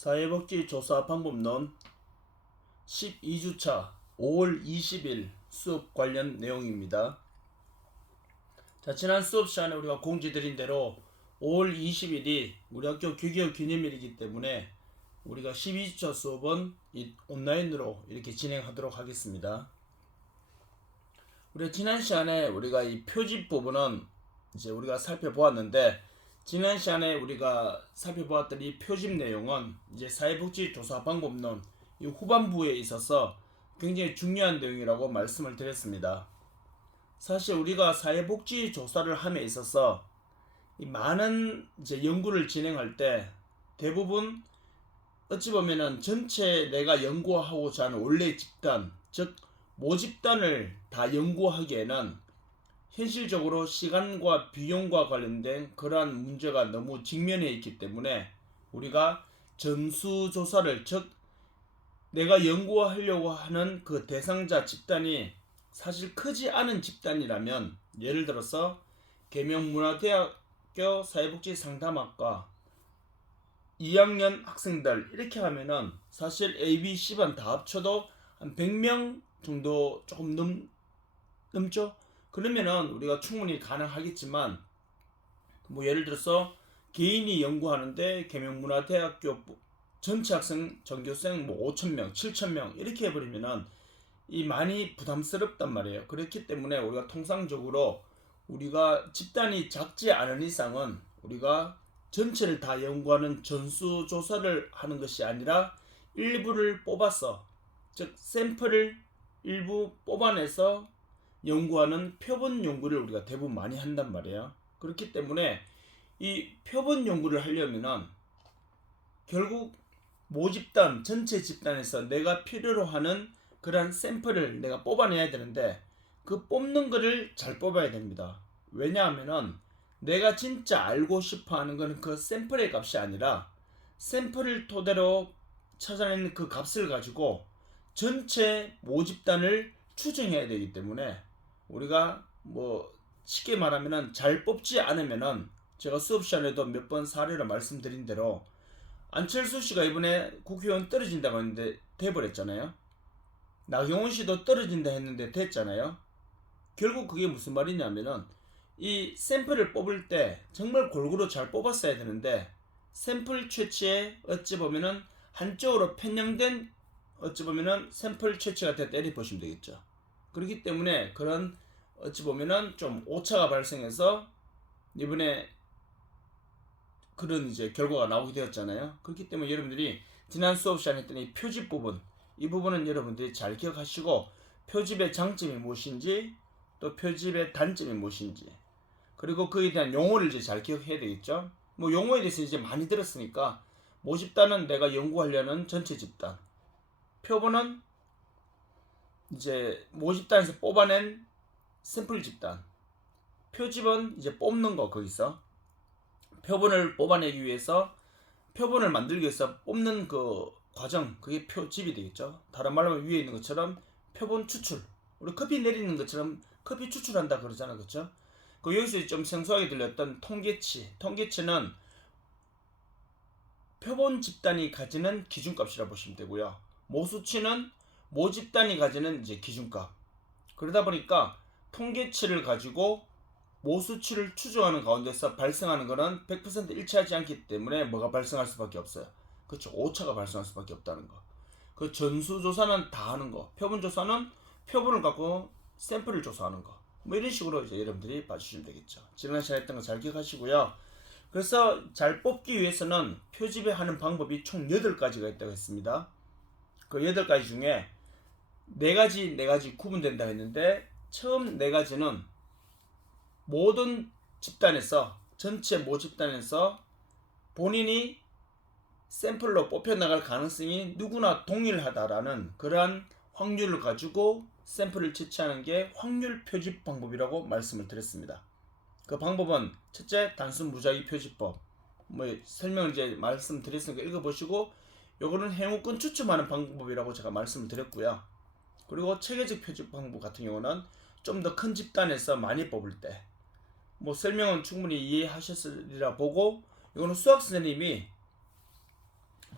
사회복지조사 방법론 12주차 5월 20일 수업 관련 내용입니다. 자, 지난 수업 시간에 우리가 공지드린 대로 5월 20일이 우리 학교 개교 기념일이기 때문에 우리가 12주차 수업은 온라인으로 이렇게 진행하도록 하겠습니다. 우리 지난 시간에 우리가 이 표집 부분은 이제 우리가 살펴보았는데, 지난 시간에 우리가 살펴보았던 이 표집 내용은 이제 사회복지조사 방법론 이 후반부에 있어서 굉장히 중요한 내용이라고 말씀을 드렸습니다. 사실 우리가 사회복지조사를 함에 있어서 이 많은 이제 연구를 진행할 때 대부분 어찌 보면은 전체 내가 연구하고자 하는 원래 집단, 즉 모집단을 다 연구하기에는 현실적으로 시간과 비용과 관련된 그러한 문제가 너무 직면해 있기 때문에 우리가 전수조사를, 즉 내가 연구하려고 하는 그 대상자 집단이 사실 크지 않은 집단이라면, 예를 들어서 계명문화대학교 사회복지상담학과 2학년 학생들 이렇게 하면은 사실 A, B, C반 다 합쳐도 한 100명 정도 조금 넘죠? 그러면은 우리가 충분히 가능하겠지만, 뭐 예를 들어서 개인이 연구하는데 계명문화대학교 전체 학생 전교생 뭐 5,000명, 7,000명 이렇게 해버리면은 이 많이 부담스럽단 말이에요. 그렇기 때문에 우리가 통상적으로 우리가 집단이 작지 않은 이상은 우리가 전체를 다 연구하는 전수조사를 하는 것이 아니라 일부를 뽑아서, 즉 샘플을 일부 뽑아내서 연구하는 표본 연구를 우리가 대부분 많이 한단 말이에요. 그렇기 때문에 이 표본 연구를 하려면은 결국 모집단, 전체 집단에서 내가 필요로 하는 그런 샘플을 내가 뽑아내야 되는데, 그 뽑는 거를 잘 뽑아야 됩니다. 왜냐하면은 내가 진짜 알고 싶어 하는 거는 그 샘플의 값이 아니라 샘플을 토대로 찾아내는 그 값을 가지고 전체 모집단을 추정해야 되기 때문에 우리가 뭐 쉽게 말하면은 잘 뽑지 않으면은, 제가 수업 시간에도 몇 번 사례로 말씀드린 대로 안철수 씨가 이번에 국회의원 떨어진다고 했는데 돼버렸잖아요. 나경원 씨도 떨어진다 했는데 됐잖아요. 결국 그게 무슨 말이냐면은 이 샘플을 뽑을 때 정말 골고루 잘 뽑았어야 되는데 샘플 채취에 어찌 보면은 한쪽으로 편향된, 어찌 보면은 샘플 채취가 됐다 이렇게 보시면 되겠죠. 그렇기 때문에 그런 어찌 보면은 좀 오차가 발생해서 이번에 그런 이제 결과가 나오게 되었잖아요. 그렇기 때문에 여러분들이 지난 수업 시간에 했던 이 표집 부분, 이 부분은 여러분들이 잘 기억하시고, 표집의 장점이 무엇인지 또 표집의 단점이 무엇인지, 그리고 그에 대한 용어를 이제 잘 기억해야 되겠죠. 뭐 용어에 대해서 이제 많이 들었으니까, 모집단은 내가 연구하려는 전체 집단, 표본은 이제 모집단에서 뽑아낸 샘플 집단, 표집은 이제 뽑는 거, 거기서 표본을 뽑아내기 위해서, 표본을 만들기 위해서 뽑는 그 과정, 그게 표집이 되겠죠. 다른 말로 하면 위에 있는 것처럼 표본 추출, 우리 커피 내리는 것처럼 커피 추출한다 그러잖아, 그렇죠? 그 여기서 좀 생소하게 들렸던 통계치는 표본 집단이 가지는 기준값이라 보시면 되고요. 모수치는 모집단이 가지는 이제 기준값. 그러다 보니까 통계치를 가지고 모수치를 추정하는 가운데서 발생하는 것은 100% 일치하지 않기 때문에 뭐가 발생할 수밖에 없어요. 그렇죠. 오차가 발생할 수밖에 없다는 거. 그 전수조사는 다 하는 거, 표본조사는 표본을 갖고 샘플을 조사하는 거, 뭐 이런 식으로 이제 여러분들이 봐주시면 되겠죠. 지난 시간에 했던 거 잘 기억하시고요. 그래서 잘 뽑기 위해서는 표집에 하는 방법이 총 8가지가 있다고 했습니다. 그 8가지 중에 4가지 구분된다 했는데, 처음 4가지는 모든 집단에서, 전체 모집단에서 본인이 샘플로 뽑혀나갈 가능성이 누구나 동일하다라는 그러한 확률을 가지고 샘플을 채취하는 게 확률 표집 방법이라고 말씀을 드렸습니다. 그 방법은 첫째, 단순 무작위 표집법, 뭐 설명을 이제 말씀드렸으니까 읽어보시고, 요거는 행운권 추첨하는 방법이라고 제가 말씀을 드렸고요. 그리고 체계적 표집 방법 같은 경우는 좀 더 큰 집단에서 많이 뽑을 때, 뭐 설명은 충분히 이해하셨으리라 보고, 이거는 수학 선생님이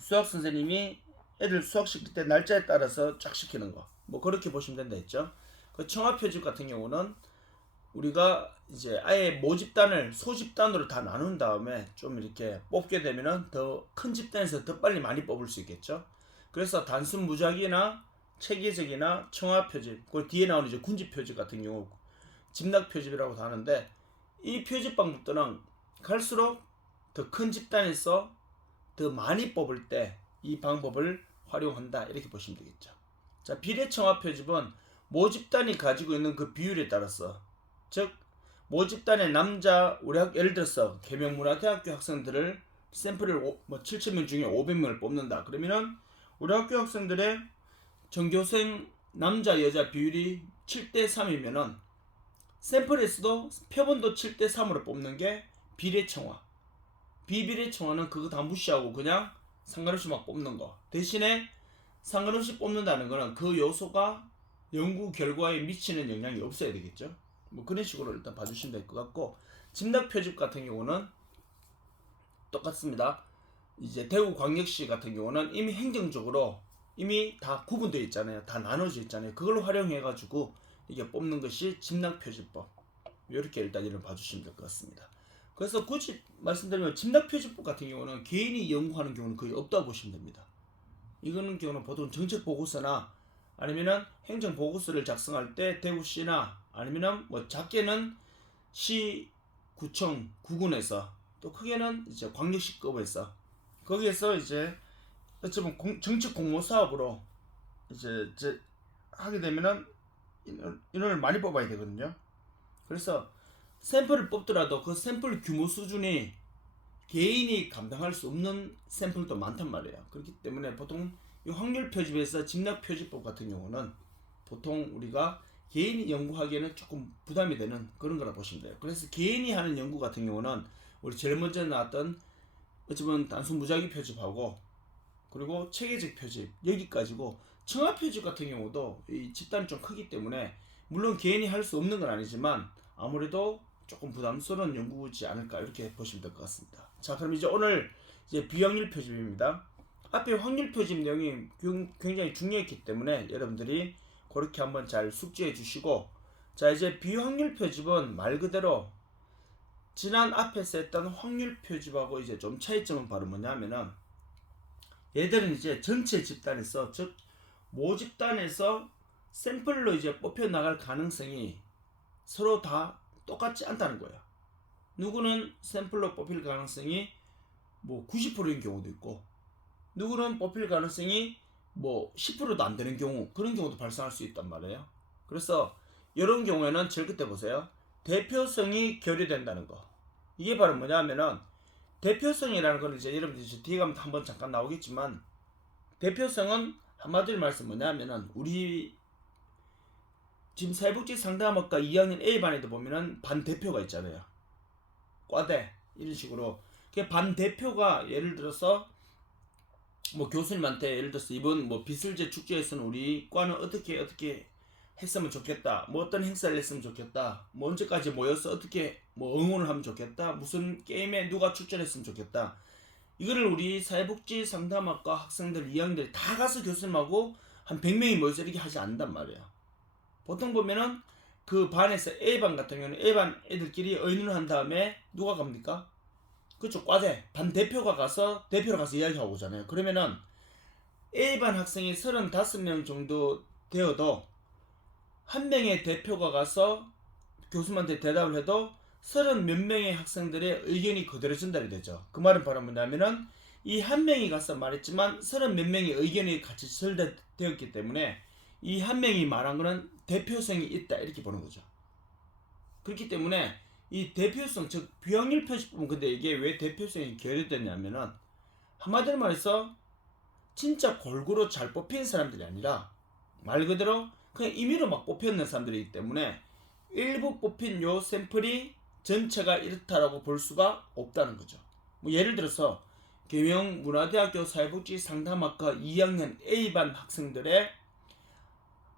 수학 선생님이 애들 수학 시킬 때 날짜에 따라서 쫙 시키는 거. 뭐 그렇게 보시면 된다 했죠. 그 청화 표집 같은 경우는 우리가 이제 아예 모집단을 소집단으로 다 나눈 다음에 좀 이렇게 뽑게 되면은 더 큰 집단에서 더 빨리 많이 뽑을 수 있겠죠. 그래서 단순 무작위나 체계적이나 청화 표집, 그 뒤에 나오는 이제 군집 표집 같은 경우 집락 표집이라고 하는데, 이 표집 방법들은 갈수록 더 큰 집단에서 더 많이 뽑을 때 이 방법을 활용한다 이렇게 보시면 되겠죠. 자, 비례청화 표집은 모집단이 가지고 있는 그 비율에 따라서, 즉 모집단의 남자 우리 예를 들어서 계명문화대학교 학생들을 샘플을 7,000명 중에 500명을 뽑는다. 그러면은 우리 학교 학생들의 전교생 남자 여자 비율이 7대 3이면은 샘플에서도 표본도 7대 3으로 뽑는 게 비례청화. 비비례청화는 그거 다 무시하고 그냥 상관없이 막 뽑는 거. 대신에 상관없이 뽑는다는 거는 그 요소가 연구 결과에 미치는 영향이 없어야 되겠죠. 뭐 그런 식으로 일단 봐주시면 될 것 같고, 집락 표집 같은 경우는 똑같습니다. 이제 대구광역시 같은 경우는 이미 행정적으로 이미 다 구분되어 있잖아요. 다 나눠져 있잖아요. 그걸 활용해가지고 이게 뽑는 것이 집락 표집법. 이렇게 일단 이런 봐주시면 될 것 같습니다. 그래서 굳이 말씀드리면 집락 표집법 같은 경우는 개인이 연구하는 경우는 거의 없다고 보시면 됩니다. 이거는 경우는 보통 정책 보고서나 아니면은 행정 보고서를 작성할 때 대구시나 아니면은 뭐 작게는 시, 구청, 구군에서, 또 크게는 이제 광역시급에서 거기에서 이제 어쩌면 정책 공모 사업으로 이제 하게 되면은 인원을 많이 뽑아야 되거든요. 그래서 샘플을 뽑더라도 그 샘플 규모 수준이 개인이 감당할 수 없는 샘플도 많단 말이에요. 그렇기 때문에 보통 이 확률 표집에서 집락 표집법 같은 경우는 보통 우리가 개인이 연구하기에는 조금 부담이 되는 그런 거라 보시면 돼요. 그래서 개인이 하는 연구 같은 경우는 우리 제일 먼저 나왔던 어쩌면 단순 무작위 표집하고 그리고 체계적 표집 여기까지고, 청화 표집 같은 경우도 이 집단이 좀 크기 때문에 물론 개인이 할 수 없는 건 아니지만 아무래도 조금 부담스러운 연구지 않을까 이렇게 보시면 될 것 같습니다. 자, 그럼 이제 오늘 이제 비확률 표집입니다. 앞에 확률 표집 내용이 굉장히 중요했기 때문에 여러분들이 그렇게 한번 잘 숙지해 주시고, 자 이제 비확률 표집은 말 그대로 지난 앞에서 했던 확률 표집하고 이제 좀 차이점은 바로 뭐냐면은, 얘들은 이제 전체 집단에서, 즉 모집단에서 샘플로 이제 뽑혀 나갈 가능성이 서로 다 똑같지 않다는 거예요. 누구는 샘플로 뽑힐 가능성이 뭐 90%인 경우도 있고, 누구는 뽑힐 가능성이 뭐 10%도 안 되는 경우, 그런 경우도 발생할 수 있단 말이에요. 그래서 이런 경우에는 제일 끝에 보세요. 대표성이 결여된다는 거. 이게 바로 뭐냐면은, 대표성이라는 걸 이제 여러분들이 이제 뒤에 가면 한번 잠깐 나오겠지만, 대표성은 한마디로 말씀 뭐냐면은, 우리 지금 사회복지 상담학과 2학년 A반에도 보면은 반 대표가 있잖아요. 과대 이런 식으로. 반 대표가 예를 들어서 뭐 교수님한테 예를 들어서 이번 뭐 비슬제 축제에서는 우리 과는 어떻게 했으면 좋겠다, 뭐 어떤 행사를 했으면 좋겠다, 뭐 언제까지 모여서 어떻게 뭐 응원을 하면 좋겠다, 무슨 게임에 누가 출전했으면 좋겠다, 이거를 우리 사회복지 상담학과 학생들 2학년들이 다 가서 교수님하고 한 100명이 모여서 이렇게 하지 않는단 말이에요. 보통 보면은 그 반에서 A반 같은 경우는 A반 애들끼리 의논을 한 다음에 누가 갑니까? 그쪽 과대 반 대표가 가서 이야기하고 오잖아요. 그러면은 A반 학생이 35명 정도 되어도 한 명의 대표가 가서 교수님한테 대답을 해도 30몇 명의 학생들의 의견이 그대로 전달이 되죠. 그 말은 바로 뭐냐면은, 이 한 명이 가서 말했지만 30몇 명의 의견이 같이 전달되었기 때문에 이 한 명이 말한 거는 대표성이 있다 이렇게 보는 거죠. 그렇기 때문에 이 대표성, 즉 비확률 표집법은, 근데 이게 왜 대표성이 결여됐냐면은, 한마디로 말해서 진짜 골고루 잘 뽑힌 사람들이 아니라 말 그대로 그냥 임의로 막 뽑혔는 사람들이기 때문에 일부 뽑힌 요 샘플이 전체가 이렇다라고 볼 수가 없다는 거죠. 뭐 예를 들어서 계명문화대학교 사회복지 상담학과 2학년 A반 학생들의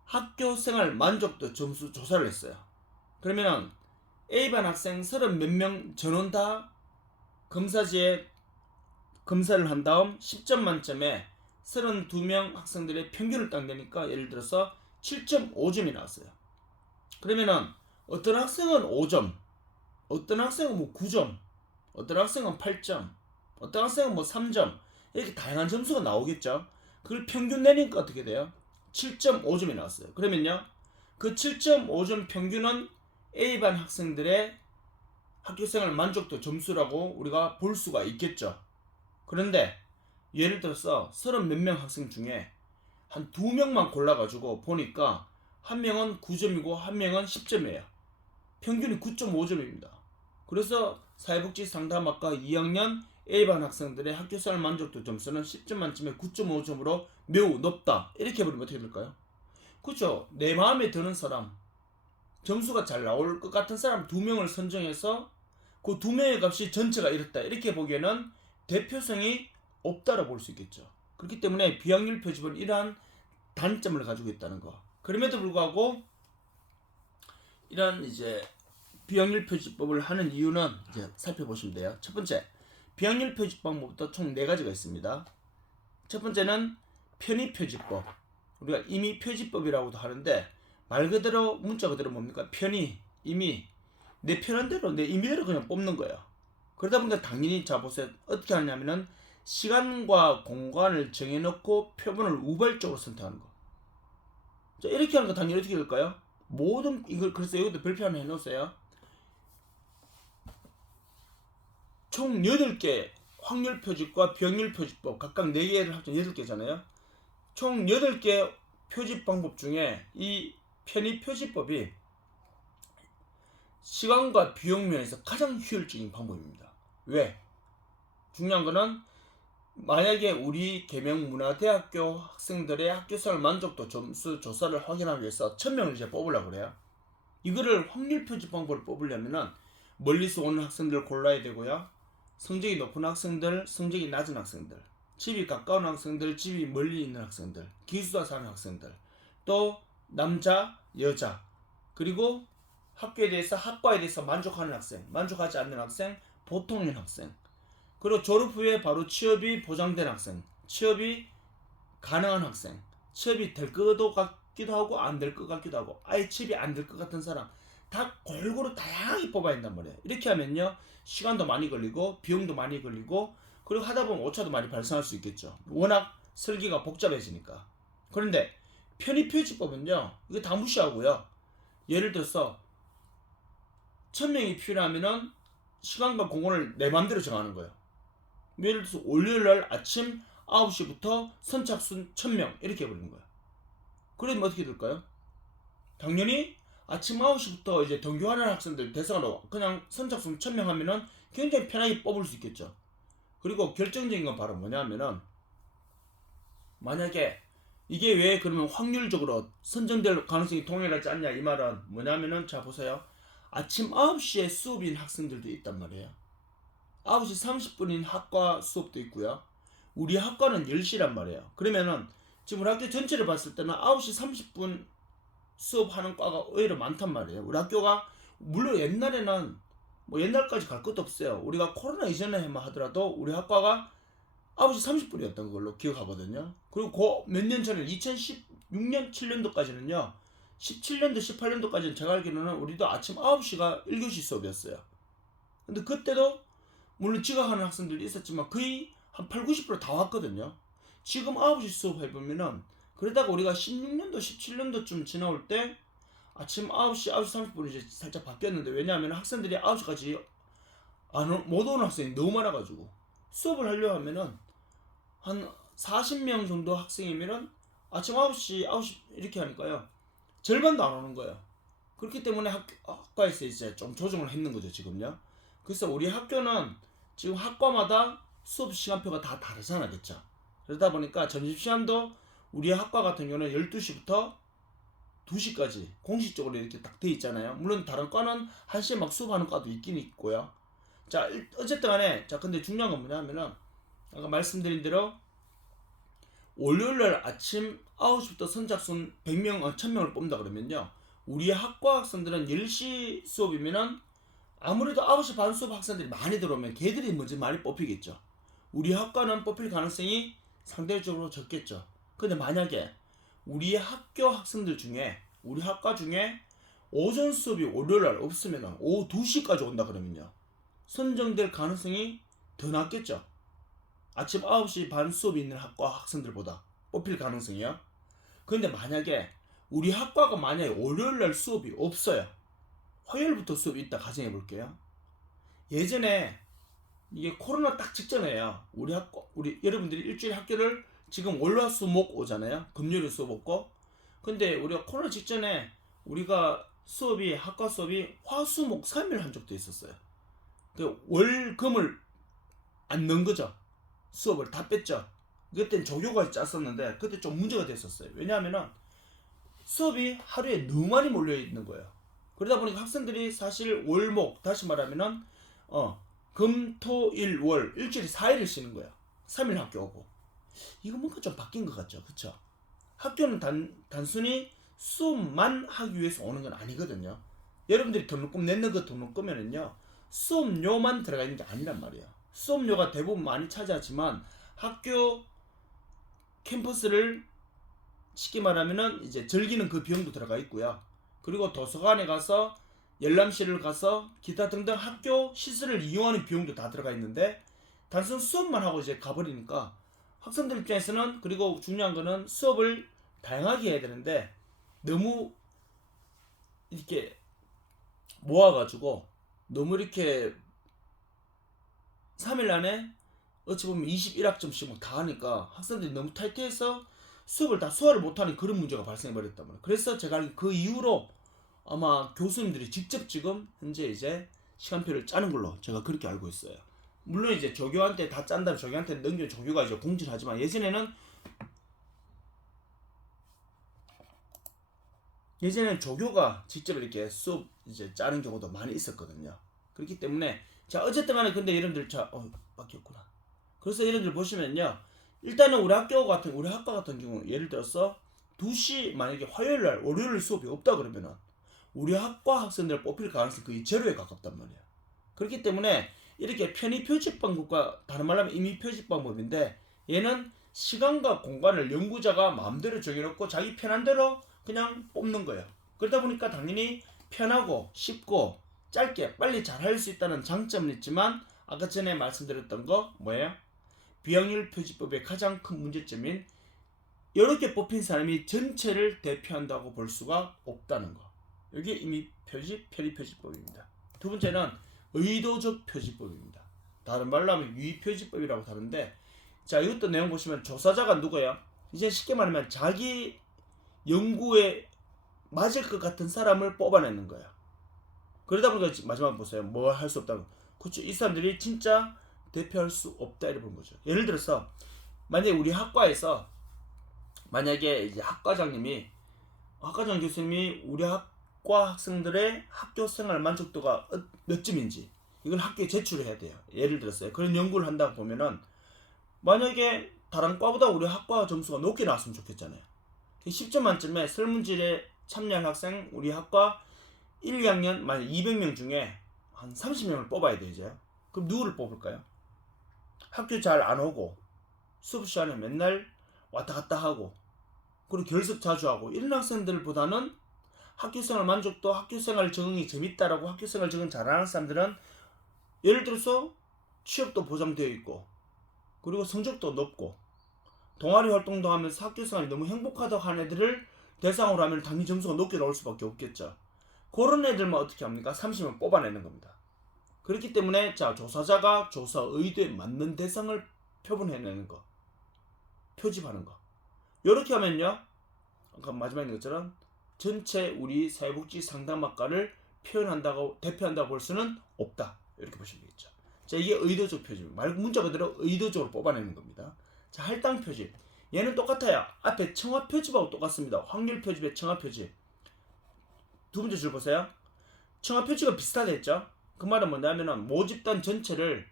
학교생활 만족도 점수 조사를 했어요. 그러면 A반 학생 30몇 명 전원 다 검사지에 검사를 한 다음 10점 만점에 32명 학생들의 평균을 딱 내니까 예를 들어서 7.5점이 나왔어요. 그러면은 어떤 학생은 5점, 어떤 학생은 뭐 9점, 어떤 학생은 8점, 어떤 학생은 뭐 3점, 이렇게 다양한 점수가 나오겠죠. 그걸 평균 내니까 어떻게 돼요? 7.5점이 나왔어요. 그러면요, 그 7.5점 평균은 A반 학생들의 학교생활 만족도 점수라고 우리가 볼 수가 있겠죠. 그런데 예를 들어서 30 몇 명 학생 중에 한 2명만 골라가지고 보니까 한 명은 9점이고 한 명은 10점이에요. 평균이 9.5점입니다. 그래서 사회복지 상담학과 2학년 A반 학생들의 학교생활 만족도 점수는 10점 만점에 9.5점으로 매우 높다. 이렇게 버리면 어떻게 될까요? 그렇죠. 내 마음에 드는 사람, 점수가 잘 나올 것 같은 사람 2명을 선정해서 그 2명의 값이 전체가 이렇다. 이렇게 보기에는 대표성이 없다라고 볼 수 있겠죠. 그렇기 때문에 비확률 표집은 이러한 단점을 가지고 있다는 거. 그럼에도 불구하고 이런 이제 비확률 표집법을 하는 이유는 이제 살펴보시면 돼요. 첫 번째, 비확률 표집 방법부터 총 4가지가 있습니다. 첫 번째는 편의 표집법. 우리가 임의 표집법이라고도 하는데 말 그대로 문자 그대로 뭡니까? 편의, 임의. 내 편한 대로 내 임의대로 그냥 뽑는 거예요. 그러다 보니까 당연히 자 보세요. 어떻게 하냐면은 시간과 공간을 정해놓고 표본을 우발적으로 선택하는 거. 자, 이렇게 하는 거 당연히 어떻게 될까요? 모든 이걸 그래서 여기도 별표 하나 해놓으세요. 총 8개 확률 표집과 비확률 표집법 각각 4개를 합쳐 8개잖아요. 총 8개 표집 방법 중에 이 편의 표집법이 시간과 비용 면에서 가장 효율적인 방법입니다. 왜? 중요한 거는 만약에 우리 계명문화대학교 학생들의 학교생활 만족도 점수 조사를 확인하기 위해서 1000명을 이제 뽑으려고 그래요. 이거를 확률 표집 방법을 뽑으려면은 멀리서 오는 학생들 골라야 되고요. 성적이 높은 학생들, 성적이 낮은 학생들, 집이 가까운 학생들, 집이 멀리 있는 학생들, 기숙사 사는 학생들, 또 남자, 여자, 그리고 학교에 대해서 학과에 대해서 만족하는 학생, 만족하지 않는 학생, 보통인 학생, 그리고 졸업 후에 바로 취업이 보장된 학생, 취업이 가능한 학생, 취업이 될 것도 같기도 하고 안 될 것 같기도 하고 아예 취업이 안 될 것 같은 사람 다 골고루 다양하게 뽑아야 된단 말이에요. 이렇게 하면요 시간도 많이 걸리고 비용도 많이 걸리고 그리고 하다 보면 오차도 많이 발생할 수 있겠죠. 워낙 설계가 복잡해지니까. 그런데 편의 표집법은요 이거 다 무시하고요. 예를 들어서 1000명이 필요하면은 시간과 공간을 내 맘대로 정하는 거예요. 예를 들어서 월요일날 아침 9시부터 선착순 1000명 이렇게 해버리는 거예요. 그러면 어떻게 될까요? 당연히 아침 9시부터 이제 등교하는 학생들 대상으로 그냥 선착순 1000명 하면은 굉장히 편하게 뽑을 수 있겠죠. 그리고 결정적인 건 바로 뭐냐면은 만약에 이게 왜 그러면 확률적으로 선정될 가능성이 동일하지 않냐 이 말은 뭐냐면은 자 보세요. 아침 9시에 수업인 학생들도 있단 말이에요. 9시 30분인 학과 수업도 있고요. 우리 학과는 10시란 말이에요. 그러면은 지금 우리 학교 전체를 봤을 때는 9시 30분 수업하는 과가 오히려 많단 말이에요. 우리 학교가 물론 옛날에는 뭐 옛날까지 갈 것도 없어요. 우리가 코로나 이전에만 하더라도 우리 학과가 9시 30분이었던 걸로 기억하거든요. 그리고 몇 년 전에 2016년 7년도까지는요. 17년도 18년도까지는 제가 알기로는 우리도 아침 9시가 1교시 수업이었어요. 근데 그때도 물론 지각하는 학생들도 있었지만 거의 한 8, 90%다 왔거든요. 지금 9시 수업 해보면은 그러다가 우리가 16년도, 17년도쯤 지나올 때 아침 9시, 9시 30분 이제 살짝 바뀌었는데 왜냐하면 학생들이 9시까지 못 오는 학생이 너무 많아가지고 수업을 하려고 하면은 한 40명 정도 학생이면은 아침 9시, 9시 이렇게 하니까요. 절반도 안 오는 거예요. 그렇기 때문에 학과에서 이제 좀 조정을 했는 거죠, 지금요. 그래서 우리 학교는 지금 학과마다 수업 시간표가 다 다르잖아, 그쵸? 그러다 보니까 점심시간도 우리 학과 같은 경우는 12시부터 2시까지 공식적으로 이렇게 딱 돼 있잖아요. 물론 다른 과는 1시에 막 수업하는 과도 있긴 있고요. 자, 어쨌든 간에, 자, 근데 중요한 건 뭐냐면은, 아까 말씀드린 대로, 월요일날 아침 9시부터 선착순 100명, 1000명을 뽑는다 그러면요. 우리 학과 학생들은 10시 수업이면은, 아무래도 9시 반 수업 학생들이 많이 들어오면 걔들이 먼저 많이 뽑히겠죠. 우리 학과는 뽑힐 가능성이 상대적으로 적겠죠. 근데 만약에 우리 학교 학생들 중에 우리 학과 중에 오전 수업이 월요일날 없으면 오후 2시까지 온다 그러면요, 선정될 가능성이 더 낮겠죠. 아침 9시 반 수업이 있는 학과 학생들보다 뽑힐 가능성이요. 근데 만약에 우리 학과가 만약에 월요일날 수업이 없어요, 화요일부터 수업이 있다 가정해 볼게요. 예전에 이게 코로나 딱 직전에요. 우리 여러분들이 일주일 학교를 지금 월화수목 오잖아요. 금요일 수업 없고. 근데 우리가 코로나 직전에 우리가 학과 수업이 화수목 3일 한 적도 있었어요. 월금을 안 넣은 거죠. 수업을 다 뺐죠. 그때는 조교가 짰었는데 그때 좀 문제가 됐었어요. 왜냐하면은 수업이 하루에 너무 많이 몰려 있는 거예요. 그러다 보니까 학생들이 사실 월목, 다시 말하면은 금, 토, 일, 월 일주일에 4일을 쉬는 거야. 3일 학교 오고. 이거 뭔가 좀 바뀐 것 같죠, 그쵸? 학교는 단순히 수업만 하기 위해서 오는 건 아니거든요. 여러분들이 등록금 내는 그 등록금에는요, 수업료만 들어가 있는 게 아니란 말이에요. 수업료가 대부분 많이 차지하지만 학교 캠퍼스를 쉽게 말하면은 이제 즐기는 그 비용도 들어가 있고요. 그리고 도서관에 가서 열람실을 가서 기타 등등 학교 시설을 이용하는 비용도 다 들어가 있는데, 단순 수업만 하고 이제 가버리니까 학생들 입장에서는, 그리고 중요한 거는 수업을 다양하게 해야 되는데 너무 이렇게 모아가지고 너무 이렇게 3일 안에 어찌 보면 21학점씩 다 하니까 학생들이 너무 타이트해서 수업을 다 소화를 못하는 그런 문제가 발생해 버렸단 말이에요. 그래서 제가 그 이후로 아마 교수님들이 직접 지금 현재 이제 시간표를 짜는 걸로 제가 그렇게 알고 있어요. 물론 이제 조교한테 다 짠 다음에 조교한테 넘겨 조교가 이제 공지를 하지만, 예전에는 조교가 직접 이렇게 수업 이제 짜는 경우도 많이 있었거든요. 그렇기 때문에 자, 어쨌든 간에 근데 여러분들 바뀌었구나. 그래서 여러분들 보시면요, 일단은 우리 학과 같은 경우 예를 들어서 2시 만약에 화요일날 월요일 수업이 없다 그러면은 우리 학과 학생들 뽑힐 가능성이 거의 제로에 가깝단 말이에요. 그렇기 때문에 이렇게 편의 표집 방법과 다른 말로 하면 임의 표집 방법인데, 얘는 시간과 공간을 연구자가 마음대로 정해놓고 자기 편한 대로 그냥 뽑는 거예요. 그러다 보니까 당연히 편하고 쉽고 짧게 빨리 잘할 수 있다는 장점은 있지만, 아까 전에 말씀드렸던 거 뭐예요? 비확률 표지법의 가장 큰 문제점인 이렇게 뽑힌 사람이 전체를 대표한다고 볼 수가 없다는 거. 이게 임의 표집, 편의 표지법입니다. 두 번째는 의도적 표지법입니다. 다른 말로 하면 유의 표지법이라고 다른데, 자, 이것도 내용 보시면 조사자가 누구예요? 이제 쉽게 말하면 자기 연구에 맞을 것 같은 사람을 뽑아내는 거예요. 그러다 보니까 마지막 보세요. 뭐 할 수 없다고. 그렇죠. 이 사람들이 진짜 대표할 수 없다 이런 거죠. 예를 들어서 만약에 우리 학과에서 만약에 이제 학과장 교수님이 우리 학과 학생들의 학교 생활 만족도가 몇 점인지 이걸 학교에 제출을 해야 돼요. 예를 들었어요. 그런 연구를 한다고 보면은 만약에 다른 과보다 우리 학과 점수가 높게 나왔으면 좋겠잖아요. 10점 만점에 설문지에 참여한 학생 우리 학과 1, 2학년 만약 200명 중에 한 30명을 뽑아야 돼요. 이제 그럼 누구를 뽑을까요? 학교 잘 안 오고 수업 시간에 맨날 왔다 갔다 하고 그리고 결석 자주 하고 이런 학생들보다는 학교생활 만족도, 학교생활 적응이 재밌다라고 학교생활 적응 잘하는 사람들은 예를 들어서 취업도 보장되어 있고 그리고 성적도 높고 동아리 활동도 하면서 학교생활이 너무 행복하다고 하는 애들을 대상으로 하면 당연히 점수가 높게 나올 수밖에 없겠죠. 그런 애들만 어떻게 합니까? 30명 뽑아내는 겁니다. 그렇기 때문에 자, 조사자가 조사 의도에 맞는 대상을 표본해내는 거, 표집하는 거. 이렇게 하면요, 아까 마지막에 있는 것처럼 전체 우리 사회복지 상담학과를 대표한다고 볼 수는 없다. 이렇게 보시면 되겠죠. 자, 이게 의도적 표집. 문자 그대로 의도적으로 뽑아내는 겁니다. 자, 할당 표집. 얘는 똑같아요. 앞에 청합 표집하고 똑같습니다. 확률 표집의 청합 표집. 두 번째 줄 보세요. 청합 표집은 비슷하겠죠? 그 말은 뭐냐면은 모집단 전체를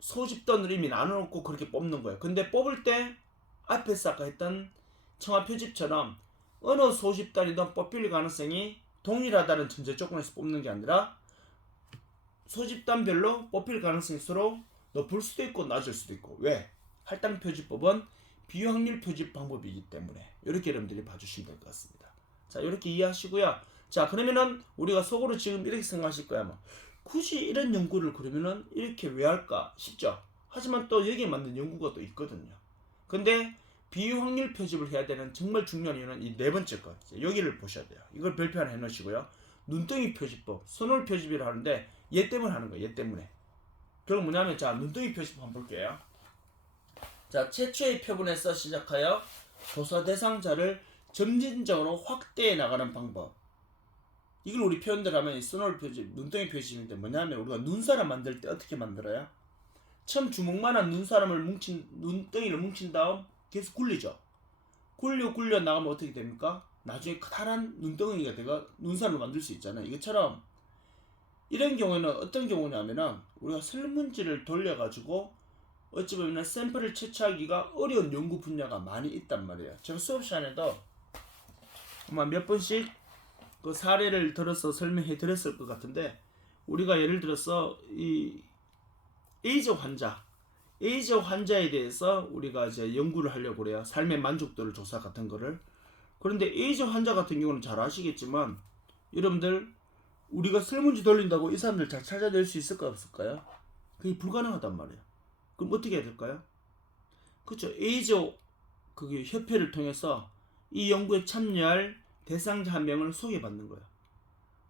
소집단으로 이미 나눠놓고 그렇게 뽑는 거예요. 근데 뽑을 때 앞에서 아까 했던 청합 표집처럼 어느 소집단이든 뽑힐 가능성이 동일하다는 전제 조건에서 뽑는 게 아니라 소집단별로 뽑힐 가능성이 서로 높을 수도 있고 낮을 수도 있고. 왜? 할당 표지법은 비확률 표집 방법이기 때문에 이렇게 여러분들이 봐주시면 될 것 같습니다. 자, 이렇게 이해하시고요. 자, 그러면은 우리가 속으로 지금 이렇게 생각하실 거야. 뭐 굳이 이런 연구를 그러면은 이렇게 왜 할까 싶죠. 하지만 또 여기에 맞는 연구가 또 있거든요. 근데 비확률 표집을 해야 되는 정말 중요한 이유는 이 네 번째 거. 여기를 보셔야 돼요. 이걸 별표 하나 해놓으시고요. 눈덩이 표집법, 선홀 표집이라 하는데 얘 때문에 하는 거예요. 얘 때문에. 그럼 뭐냐면 자, 눈덩이 표집법 한번 볼게요. 자, 최초의 표본에서 시작하여 조사 대상자를 점진적으로 확대해 나가는 방법. 이걸 우리 표현대로 하면 이 선홀 표집, 눈덩이 표집인데 뭐냐면 우리가 눈사람 만들 때 어떻게 만들어요? 처음 주먹만한 눈덩이를 뭉친 다음 계속 굴리죠. 굴려 나가면 어떻게 됩니까? 나중에 커다란 눈덩이가 돼가 눈사람을 만들 수 있잖아요. 이것처럼 이런 경우에는 어떤 경우냐면은 우리가 설문지를 돌려가지고 어찌 보면 샘플을 채취하기가 어려운 연구 분야가 많이 있단 말이에요. 제가 수업 시간에도 아마 몇 번씩 그 사례를 들어서 설명해 드렸을 것 같은데 우리가 예를 들어서 이 에이즈 환자에 대해서 우리가 이제 연구를 하려고 그래요. 삶의 만족도를 조사 같은 거를. 그런데 에이즈 환자 같은 경우는 잘 아시겠지만 여러분들 우리가 설문지 돌린다고 이 사람들 잘 찾아낼 수 있을까 없을까요? 그게 불가능하단 말이에요. 그럼 어떻게 해야 될까요? 그렇죠. 에이즈 그 협회를 통해서 이 연구에 참여할 대상자 한 명을 소개받는 거예요.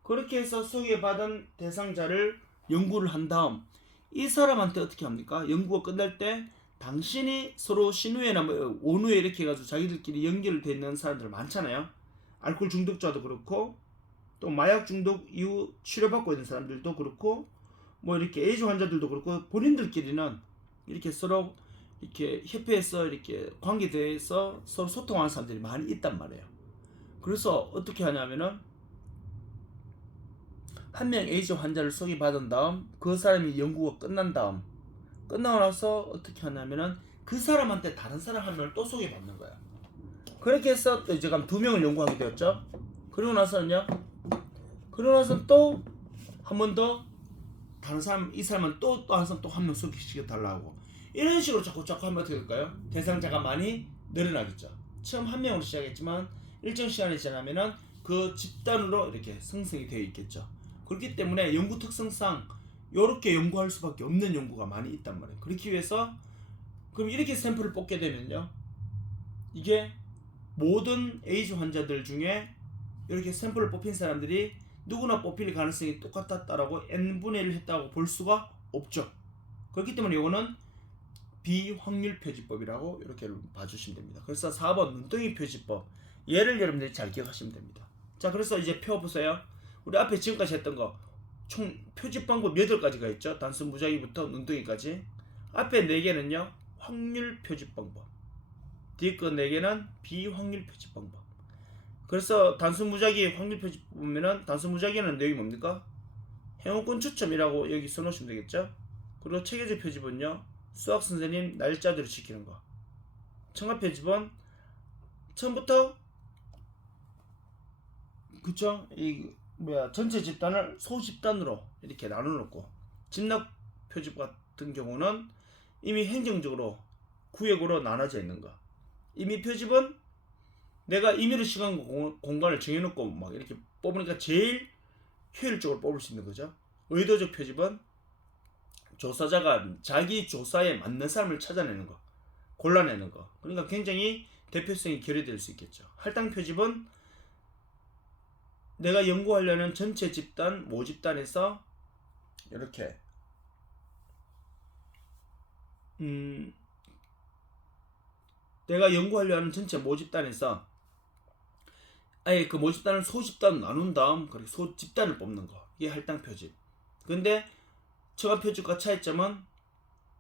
그렇게 해서 소개받은 대상자를 연구를 한 다음 이 사람한테 어떻게 합니까? 연구가 끝날 때 당신이 서로 신우회나 뭐 원우회 이렇게 해가지고 자기들끼리 연결되어 있는 사람들 많잖아요. 알코올 중독자도 그렇고 또 마약 중독 이후 치료받고 있는 사람들도 그렇고 뭐 이렇게 에이즈 환자들도 그렇고 본인들끼리는 이렇게 서로 이렇게 협회에서 이렇게 관계돼서 서로 소통하는 사람들이 많이 있단 말이에요. 그래서 어떻게 하냐면은 한 명 에이즈 환자를 소개받은 다음 그 사람이 연구가 끝나고 나서 어떻게 하냐면은 그 사람한테 다른 사람 한 명을 또 소개받는 거야. 그렇게 해서 또 이제 두 명을 연구하게 되었죠. 그러고 나서는요. 그러고 나서 또 한 번 더 다른 사람 이 사람은 또 한 사람 또 한 명 소개시켜 달라고 이런 식으로 자꾸 하면 어떻게 될까요? 대상자가 많이 늘어나겠죠. 처음 한 명으로 시작했지만 일정 시간이 지나면은 그 집단으로 이렇게 생성이 되어 있겠죠. 그렇기 때문에 연구 특성상 이렇게 연구할 수밖에 없는 연구가 많이 있단 말이에요. 그렇기 위해서 그럼 이렇게 샘플을 뽑게 되면요, 이게 모든 에이즈 환자들 중에 이렇게 샘플을 뽑힌 사람들이 누구나 뽑힐 가능성이 똑같았다라고 n분의 1을 했다고 볼 수가 없죠. 그렇기 때문에 이거는 비확률 표지법이라고 이렇게 봐주시면 됩니다. 그래서 4번 눈덩이 표지법, 얘를 여러분들이 잘 기억하시면 됩니다. 자, 그래서 이제 표 보세요. 우리 앞에 지금까지 했던 거 총 표집 방법 8가지가 있죠. 단순 무작위부터 눈덩이까지. 앞에 4개는요 확률 표집 방법, 뒤에 거 4개는 비확률 표집 방법. 그래서 단순 무작위 확률 표집 보면은 단순 무작위는 내용이 뭡니까? 행운권 추첨이라고 여기 써놓으시면 되겠죠. 그리고 체계적 표집은요 수학 선생님 날짜대로 지키는 거. 청합 표집은 처음부터 그쵸? 이 전체 집단을 소집단으로 이렇게 나눠놓고, 집납 표집 같은 경우는 이미 행정적으로 구역으로 나눠져 있는 거. 임의 표집은 내가 임의로 시간 공간을 정해놓고 막 이렇게 뽑으니까 제일 효율적으로 뽑을 수 있는 거죠. 의도적 표집은 조사자가 자기 조사에 맞는 사람을 찾아내는 거, 골라내는 거. 그러니까 굉장히 대표성이 결여될 수 있겠죠. 할당 표집은 내가 연구하려는 전체 집단, 모집단에서 이렇게 내가 연구하려는 전체 모집단에서 아예 그 모집단을 소집단 나눈 다음 그렇게 소집단을 뽑는 거. 이게 할당 표집. 근데 청합 표집과 차이점은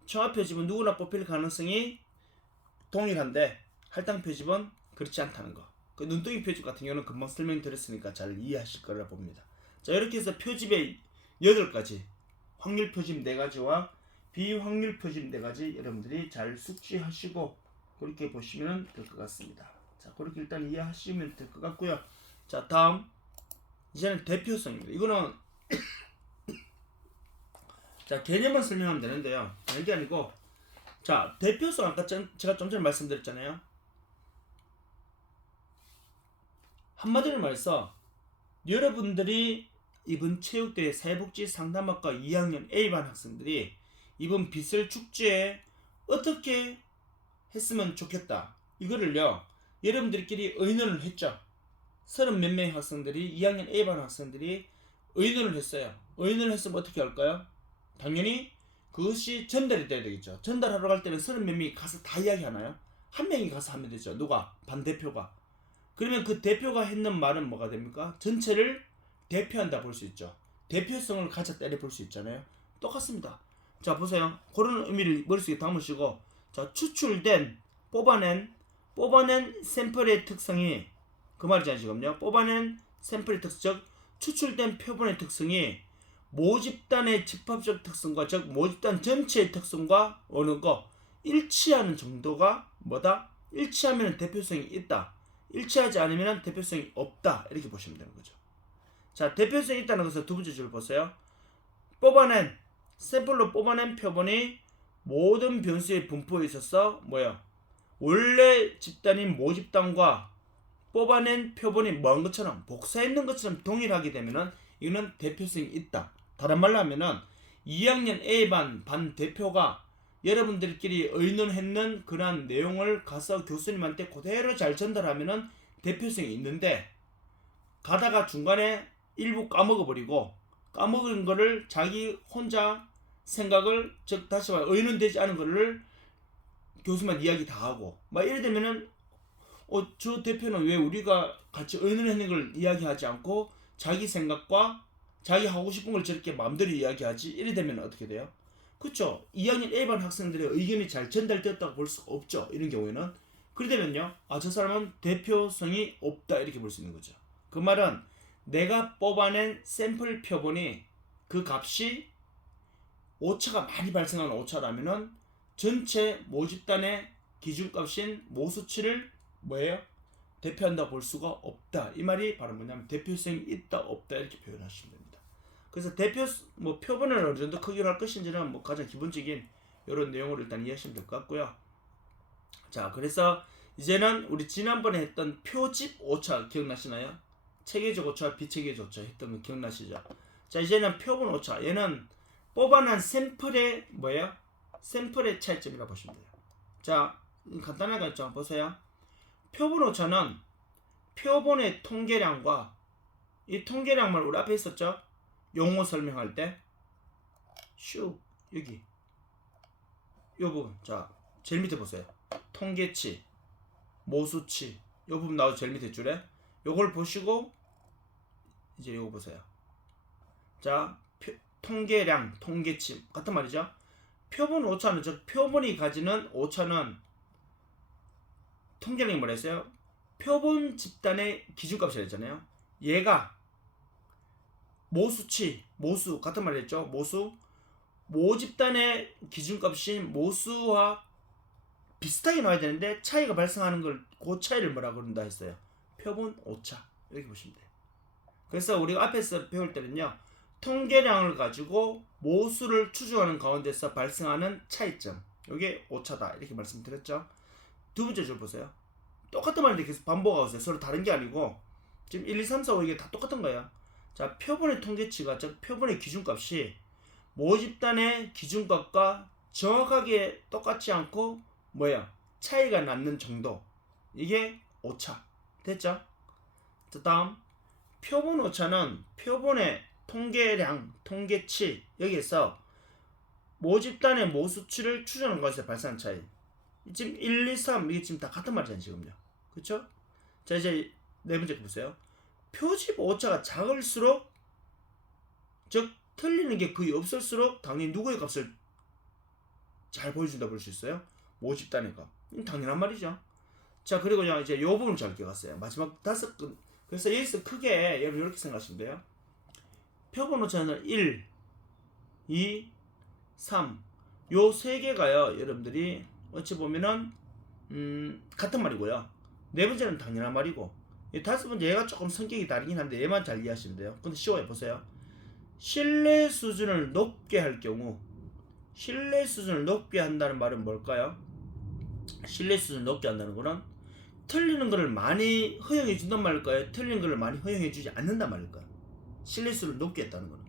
청합 표집은 누구나 뽑힐 가능성이 동일한데 할당 표집은 그렇지 않다는 거. 그 눈덩이 표집 같은 경우는 금방 설명드렸으니까 잘 이해하실 거라 봅니다. 자, 이렇게 해서 표집의 8가지, 확률 표집 4가지와 비확률 표집 4가지 여러분들이 잘 숙지하시고 그렇게 보시면 될 것 같습니다. 자, 그렇게 일단 이해하시면 될 것 같고요. 자, 다음 이제는 대표성입니다. 이거는 자, 개념만 설명하면 되는데요. 이게 아니고, 자, 대표성 아까 제가 좀 전에 말씀드렸잖아요. 한마디로 말해서 여러분들이 이번 체육대회 사회복지 상담학과 2학년 A반 학생들이 이번 빗을 축제에 어떻게 했으면 좋겠다. 이거를요, 여러분들끼리 의논을 했죠. 30 몇 명의 학생들이 2학년 A반 학생들이 의논을 했어요. 의논을 했으면 어떻게 할까요? 당연히 그것이 전달이 돼야 되겠죠. 전달하러 갈 때는 30 몇 명이 가서 다 이야기하나요? 한 명이 가서 하면 되죠. 누가? 반대표가. 그러면 그 대표가 했는 말은 뭐가 됩니까? 전체를 대표한다 볼 수 있죠. 대표성을 가졌다 볼 수 있잖아요. 똑같습니다. 자, 보세요. 그런 의미를 머릿속에 담으시고, 자, 추출된 뽑아낸 샘플의 특성이, 그 말이잖아요. 지금요, 뽑아낸 샘플의 특성, 즉 추출된 표본의 특성이 모집단의 집합적 특성과, 즉 모집단 전체의 특성과 어느 거 일치하는 정도가 뭐다? 일치하면 대표성이 있다, 일치하지 않으면 대표성이 없다, 이렇게 보시면 되는 거죠. 자, 대표성이 있다는 것은 두 번째 줄 보세요. 샘플로 뽑아낸 표본이 모든 변수의 분포에 있어서 뭐야? 원래 집단인 모집단과 뽑아낸 표본이 뭐한 것처럼, 복사했는 것처럼 동일하게 되면은 이거는 대표성이 있다. 다른 말로 하면은 2학년 A반 반 대표가 여러분들끼리 의논했는 그러한 내용을 가서 교수님한테 그대로 잘 전달하면은 대표성이 있는데, 가다가 중간에 일부 까먹어버리고, 까먹은 거를 자기 혼자 생각을, 즉 다시 말해 의논되지 않은 거를 교수만 이야기 다 하고 막 이래 되면은 저 대표는 왜 우리가 같이 의논했는 걸 이야기하지 않고 자기 생각과 자기 하고 싶은 걸 저렇게 마음대로 이야기하지? 이래 되면 어떻게 돼요? 그쵸? 2학년 A반 학생들의 의견이 잘 전달되었다고 볼 수 없죠. 이런 경우에는. 그러되면요, 저 사람은 대표성이 없다, 이렇게 볼 수 있는 거죠. 그 말은 내가 뽑아낸 샘플 표본이 그 값이 오차가 많이 발생하는 오차라면은 전체 모집단의 기준값인 모수치를 뭐예요? 대표한다 볼 수가 없다. 이 말이 바로 뭐냐면 대표성이 있다 없다 이렇게 표현하시면 됩니다. 그래서 표본을 어느 정도 크기로 할 것인지는 가장 기본적인 이런 내용으로 일단 이해하시면 될 것 같고요. 자, 그래서 이제는 우리 지난번에 했던 표집 오차 기억나시나요? 체계적 오차와 비체계적 오차 했던 거 기억나시죠? 자, 이제는 표본 오차. 얘는 뽑아낸 샘플의 뭐예요? 샘플의 차이점이라고 보시면 돼요. 자, 간단하게 좀 보세요. 표본 오차는 표본의 통계량과, 이 통계량만 우리 앞에 있었죠? 용어 설명할 때 여기 요 부분, 자 제일 밑에 보세요. 통계치, 모수치, 요 부분 나오죠. 제일 밑에 줄에 요걸 보시고 이제 요거 보세요. 자, 통계량, 통계치 같은 말이죠. 표본 오차는, 즉 표본이 가지는 오차는, 통계량이 뭐라 했어요? 표본 집단의 기준값이라 했잖아요. 얘가 모수 같은 말 했죠. 모집단의 기준값인 모수와 비슷하게 나와야 되는데 차이가 발생하는 걸, 그 차이를 뭐라 그런다 했어요? 표본 오차. 이렇게 보시면 돼요. 그래서 우리가 앞에서 배울 때는요, 통계량을 가지고 모수를 추정하는 가운데서 발생하는 차이점, 이게 오차다, 이렇게 말씀드렸죠. 두 번째 줄 보세요. 똑같은 말인데 계속 반복하고 있어요. 서로 다른 게 아니고 지금 1, 2, 3, 4, 5 이게 다 똑같은 거예요. 자, 표본의 통계치가, 즉 표본의 기준값이 모집단의 기준값과 정확하게 똑같지 않고 차이가 나는 정도, 이게 오차. 됐죠? 자, 다음 표본 오차는 표본의 통계량, 통계치, 여기에서 모집단의 모수치를 추정하는 것에 발생한 차이. 지금 1, 2, 3 이게 지금 다 같은 말이잖아요. 지금요. 그쵸? 자, 이제 네 번째 보세요. 표집 오차가 작을수록, 즉 틀리는 게 거의 없을수록 당연히 누구의 값을 잘 보여준다 볼 수 있어요? 모집단의 값. 당연한 말이죠. 자, 그리고 이제 요 부분 잘 기억하세요. 마지막 5근. 그래서 여기서 크게 여러분 이렇게 생각하시면 돼요. 표본 오차는 1, 2, 3. 요 세 개가요, 여러분들이 어찌 보면은 같은 말이고요. 네 번째는 당연한 말이고, 이 다섯 번째 얘가 조금 성격이 다르긴 한데 얘만 잘 이해하시면 돼요. 근데 쉬워요. 보세요. 신뢰 수준을 높게 할 경우, 신뢰 수준을 높게 한다는 말은 뭘까요? 신뢰 수준을 높게 한다는 거는 틀리는 거를 많이 허용해 준단 말일까요? 틀리는 거를 많이 허용해 주지 않는단 말일까요? 신뢰 수준을 높게 했다는 거는.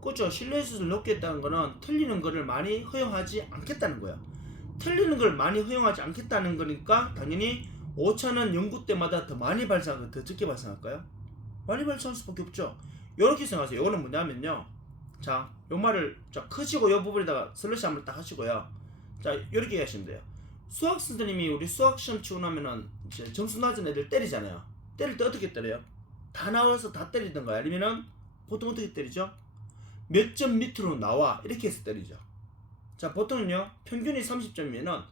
그렇죠. 신뢰 수준을 높게 했다는 거는 틀리는 거를 많이 허용하지 않겠다는 거야. 틀리는 걸 많이 허용하지 않겠다는 거니까 당연히 오차는 연구 때마다 더 많이 발생할까요? 더 적게 발생할까요? 많이 발생할 수밖에 없죠. 이렇게 생각하세요. 이거는 뭐냐면요. 자, 요 말을 자 크시고 요 부분에다가 슬래시 한번 딱 하시고요. 자, 이렇게 하시면 돼요. 수학 선생님이 우리 수학 시험 치고 나면은 이제 점수 낮은 애들 때리잖아요. 때릴 때 어떻게 때려요? 다 나와서 다 때리던가 아니면은 보통 어떻게 때리죠? 몇 점 밑으로 나와 이렇게 해서 때리죠. 자, 보통은요 평균이 30점이면은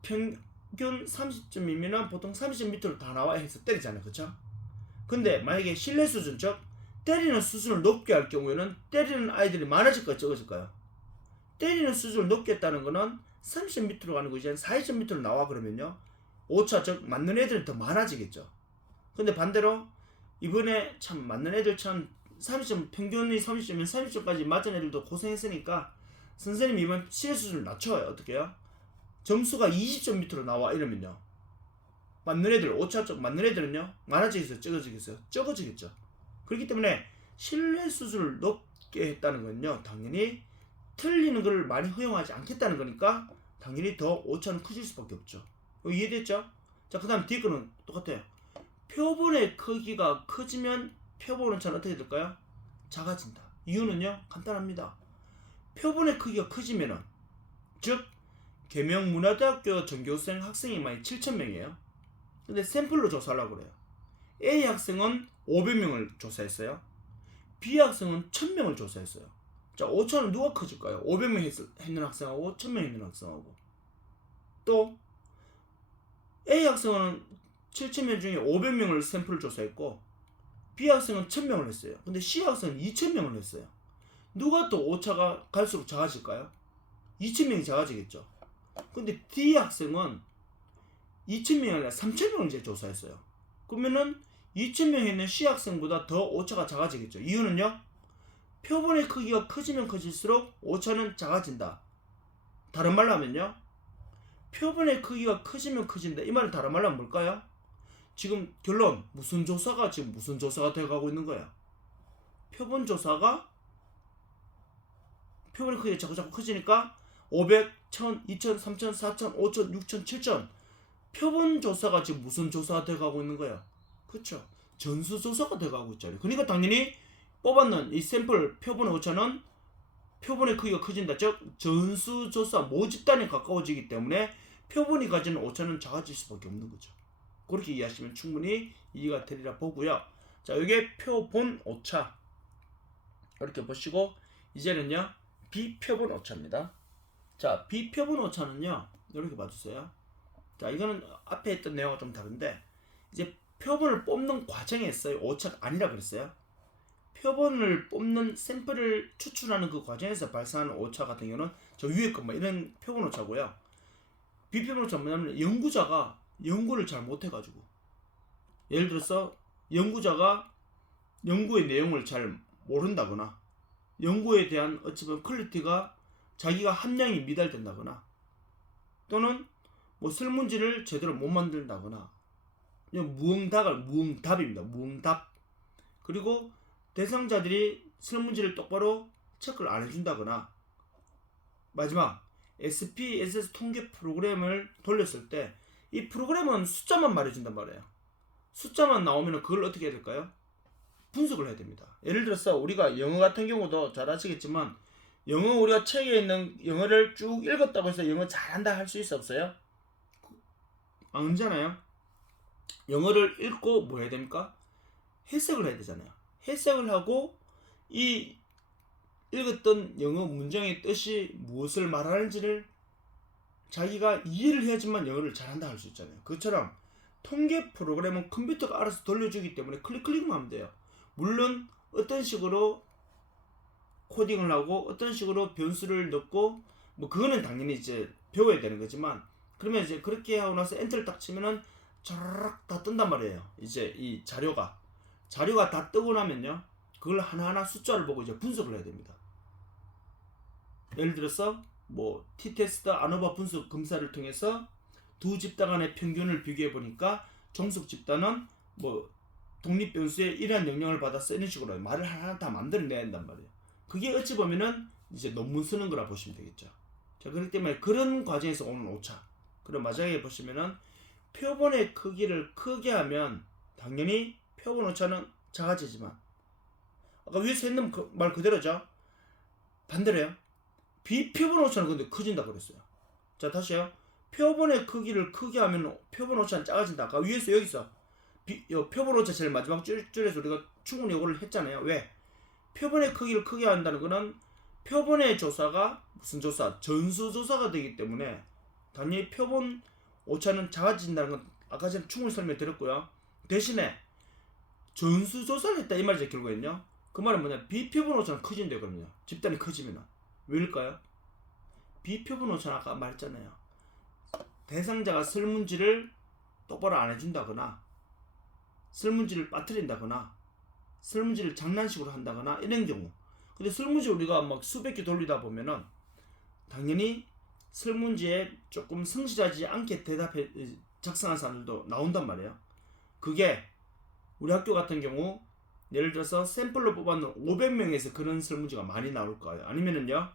평균 30점이면은 보통 30점 밑으로 다 나와 해서 때리잖아요. 그쵸? 근데 만약에 신뢰 수준 즉 때리는 수준을 높게 할 경우에는 때리는 아이들이 많아질까요? 적어질까요? 때리는 수준을 높게 했다는 거는 30점 밑으로 가는 거 이제 40점 밑으로 나와 그러면요 오차 즉 맞는 애들이 더 많아지겠죠. 근데 반대로 이번에 참 맞는 애들 참 30점 평균이 30점이면 30점까지 맞은 애들도 고생했으니까 선생님이 이번 신뢰 수준을 낮춰요. 어떻게 해요? 점수가 20점 밑으로 나와 이러면요 맞는 애들 오차 쪽 맞는 애들은요 많아지겠어요? 적어지겠어요? 적어지겠죠. 그렇기 때문에 신뢰 수준을 높게 했다는 건요 당연히 틀리는 걸 많이 허용하지 않겠다는 거니까 당연히 더 오차는 커질 수밖에 없죠. 이해됐죠? 자, 그 다음 뒤에 거는 똑같아요. 표본의 크기가 커지면 표본 오차는 어떻게 될까요? 작아진다. 이유는요 간단합니다. 표본의 크기가 커지면은 즉 계명문화대학교 전교생 학생이 많이 7,000명이에요. 근데 샘플로 조사하려고 그래요. A 학생은 500명을 조사했어요. B 학생은 1000명을 조사했어요. 자, 오차는 누가 커질까요? 500명 했는 학생하고 1000명 했는 학생하고. 또 A 학생은 7000명 중에 500명을 샘플을 조사했고 B 학생은 1000명을 했어요. 근데 C 학생은 2000명을 했어요. 누가 또 오차가 갈수록 작아질까요? 2000명이 작아지겠죠. 근데 D 학생은 2000명이 아니라 3000명을 이제 조사했어요. 그러면은 2000명 있는 C 학생보다 더 오차가 작아지겠죠. 이유는요? 표본의 크기가 커지면 커질수록 오차는 작아진다. 다른 말로 하면요. 표본의 크기가 커지면 커진다. 이 말은 다른 말로 하면 뭘까요? 지금 결론 무슨 조사가 지금 무슨 조사가 돼가고 있는 거야? 표본 조사가 표본의 크기가 자꾸 커지니까 500, 1000, 2000, 3000, 4000, 5000, 6000, 7000 표본 조사가 지금 무슨 조사가 돼가고 있는 거야? 그쵸? 전수 조사가 돼가고 있잖아요. 그러니까 당연히 뽑았는 이 샘플 표본의 오차는 표본의 크기가 커진다. 즉 전수 조사 모집단에 가까워지기 때문에 표본이 가지는 오차는 작아질 수밖에 없는 거죠. 그렇게 이해하시면 충분히 이해가 되리라 보고요. 자, 이게 표본 오차 이렇게 보시고 이제는요 비표본 오차입니다. 자, 비표본 오차는요 이렇게 봐주세요. 자, 이거는 앞에 했던 내용과 좀 다른데 이제 표본을 뽑는 과정에서의 오차가 아니라 그랬어요. 표본을 뽑는 샘플을 추출하는 그 과정에서 발생하는 오차 같은 경우는 저 위에 거 뭐 이런 표본 오차고요. 비표본 오차는 뭐냐면 연구자가 연구를 잘 못해가지고 예를 들어서 연구자가 연구의 내용을 잘 모른다거나 연구에 대한 어찌 보면 퀄리티가 자기가 함량이 미달된다거나 또는 뭐 설문지를 제대로 못 만든다거나 무응답입니다. 무응답. 그리고 대상자들이 설문지를 똑바로 체크를 안 해준다거나 마지막 SPSS 통계 프로그램을 돌렸을 때 이 프로그램은 숫자만 말해준단 말이에요. 숫자만 나오면 그걸 어떻게 해야 될까요? 분석을 해야 됩니다. 예를 들어서 우리가 영어 같은 경우도 잘 아시겠지만 영어 우리가 책에 있는 영어를 쭉 읽었다고 해서 영어 잘한다 할 수 있어 없어요? 아니잖아요. 영어를 읽고 뭐 해야 됩니까? 해석을 해야 되잖아요. 해석을 하고 이 읽었던 영어 문장의 뜻이 무엇을 말하는지를 자기가 이해를 해야지만 영어를 잘한다 할 수 있잖아요. 그것처럼 통계 프로그램은 컴퓨터가 알아서 돌려주기 때문에 클릭만 하면 돼요. 물론 어떤 식으로 코딩을 하고 어떤 식으로 변수를 넣고 뭐 그거는 당연히 이제 배워야 되는 거지만 그러면 이제 그렇게 하고 나서 엔터를 딱 치면은 촤르륵 다 뜬단 말이에요. 이제 이 자료가 다 뜨고 나면요 그걸 하나하나 숫자를 보고 이제 분석을 해야 됩니다. 예를 들어서 뭐 t-테스트 아노바 분석 검사를 통해서 두 집단 간의 평균을 비교해 보니까 종속 집단은 뭐 독립 변수에 이러한 영향을 받아서 이런 식으로 말을 하나 다 만들어내야 한단 말이에요. 그게 어찌 보면은 이제 논문 쓰는 거라 보시면 되겠죠. 자, 그렇기 때문에 그런 과정에서 오는 오차. 그럼 마지막에 보시면은 표본의 크기를 크게 하면 당연히 표본 오차는 작아지지만 아까 위에서 했는 말 그대로죠. 반대로요. 비표본 오차는 근데 커진다 그랬어요. 자, 다시요. 표본의 크기를 크게 하면 표본 오차는 작아진다. 아까 위에서 여기서 표본 오차 제일 마지막 줄에서 우리가 충분히 요거를 했잖아요. 왜? 표본의 크기를 크게 한다는 거는 표본의 조사가 무슨 조사? 전수조사가 되기 때문에 당연히 표본 오차는 작아진다는 건 아까 전에 충분히 설명드렸고요. 대신에 전수조사를 했다 이 말이죠. 결국엔요. 그 말은 뭐냐? 비표본 오차는 커진대요. 그러면요. 집단이 커지면 왜일까요? 비표본 오차는 아까 말했잖아요. 대상자가 설문지를 똑바로 안 해준다거나 설문지를 빠뜨린다거나 설문지를 장난식으로 한다거나 이런 경우. 근데 설문지 우리가 막 수백 개 돌리다 보면은 당연히 설문지에 조금 성실하지 않게 작성한 사람들도 나온단 말이에요. 그게 우리 학교 같은 경우 예를 들어서 샘플로 뽑았는 500명에서 그런 설문지가 많이 나올 거예요. 아니면은요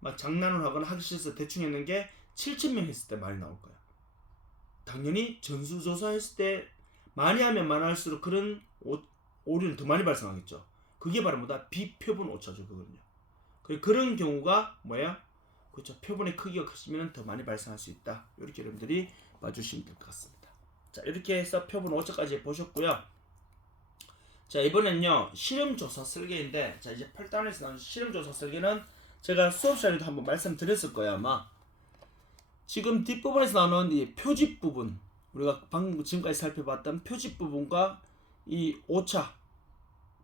막 장난을 하거나 하기 싫어서 대충 했는 게 7,000명 했을 때 많이 나올 거예요. 당연히 전수조사 했을 때 많이 하면 많을수록 그런 오류는 더 많이 발생하겠죠. 그게 바로 뭐다? 비표본 오차죠. 그거는요. 그런 경우가 뭐야? 그렇죠. 표본의 크기가 크시면 더 많이 발생할 수 있다. 이렇게 여러분들이 봐주시면 될 것 같습니다. 자, 이렇게 해서 표본 오차까지 보셨고요. 자, 이번엔요 실험조사 설계인데, 자 이제 8단에서 나온 실험조사 설계는 제가 수업 시간에도 한번 말씀드렸을 거예요. 아마 지금 뒷부분에서 나오는 이 표집 부분, 우리가 방금 지금까지 살펴봤던 표집 부분과 이 오차,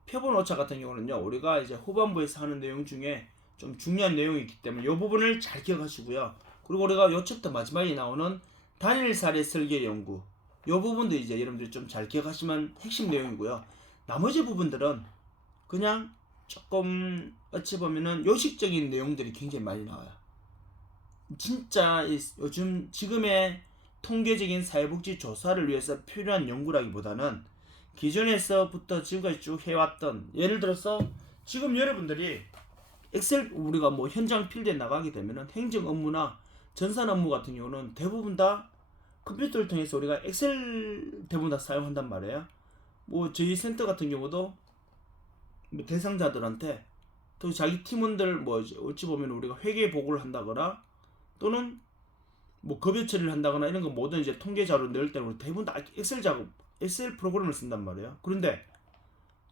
표본 오차 같은 경우는요 우리가 이제 후반부에서 하는 내용 중에 좀 중요한 내용이기 때문에 이 부분을 잘 기억하시고요. 그리고 우리가 이 챕터 마지막에 나오는 단일 사례 설계 연구, 이 부분도 이제 여러분들이 좀 잘 기억하시면 핵심 내용이고요. 나머지 부분들은 그냥 조금 어찌 보면은 요식적인 내용들이 굉장히 많이 나와요. 진짜 요즘 지금의 통계적인 사회복지 조사를 위해서 필요한 연구라기보다는 기존에서부터 지금까지 쭉 해왔던, 예를 들어서 지금 여러분들이 엑셀 우리가 뭐 현장 필드에 나가게 되면은 행정 업무나 전산 업무 같은 경우는 대부분 다 컴퓨터를 통해서 우리가 엑셀 대부분 다 사용한단 말이에요. 뭐 저희 센터 같은 경우도 뭐 대상자들한테 또 자기 팀원들 뭐 어찌 보면 우리가 회계 보고를 한다거나 또는 뭐 급여 처리를 한다거나 이런 거 모든 이제 통계 자료 넣을 때는 대부분 다 엑셀 프로그램을 쓴단 말이에요. 그런데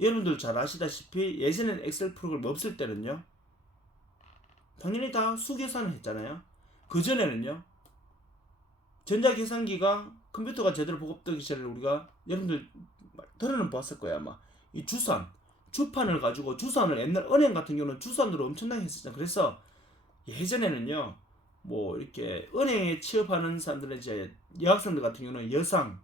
여러분들 잘 아시다시피 예전에는 엑셀 프로그램 없을 때는요 당연히 다 수계산을 했잖아요. 그전에는요 전자계산기가 컴퓨터가 제대로 보급되기 전에 우리가 여러분들 들어는 봤을 거야 아마. 이 주판을 가지고 주산을 옛날 은행 같은 경우는 주산으로 엄청나게 했었잖아요. 그래서 예전에는요 뭐 이렇게 은행에 취업하는 사람들의 이제 여학생들 같은 경우는 여상,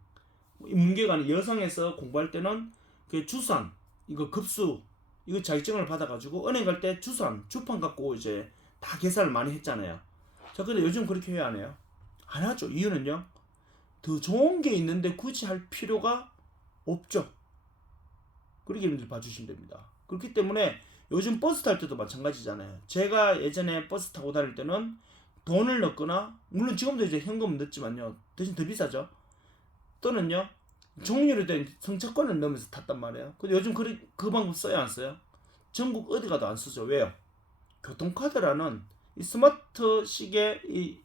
문계가는 여상에서 공부할 때는 그 주산 이거 급수 이거 자격증을 받아가지고 은행 갈 때 주판 갖고 이제 다 계산을 많이 했잖아요. 자, 근데 요즘 그렇게 왜 안 해요? 안 하죠. 이유는요 더 좋은 게 있는데 굳이 할 필요가 없죠. 그렇게 여러분들 봐주시면 됩니다. 그렇기 때문에 요즘 버스 탈 때도 마찬가지잖아요. 제가 예전에 버스 타고 다닐 때는 돈을 넣거나, 물론 지금도 이제 현금은 넣지만요 대신 더 비싸죠. 또는요 종이로 된 승차권을 넣으면서 탔단 말이에요. 근데 요즘 그 방법 써요 안 써요? 전국 어디 가도 안 쓰죠. 왜요? 교통카드라는 이 스마트 시계 이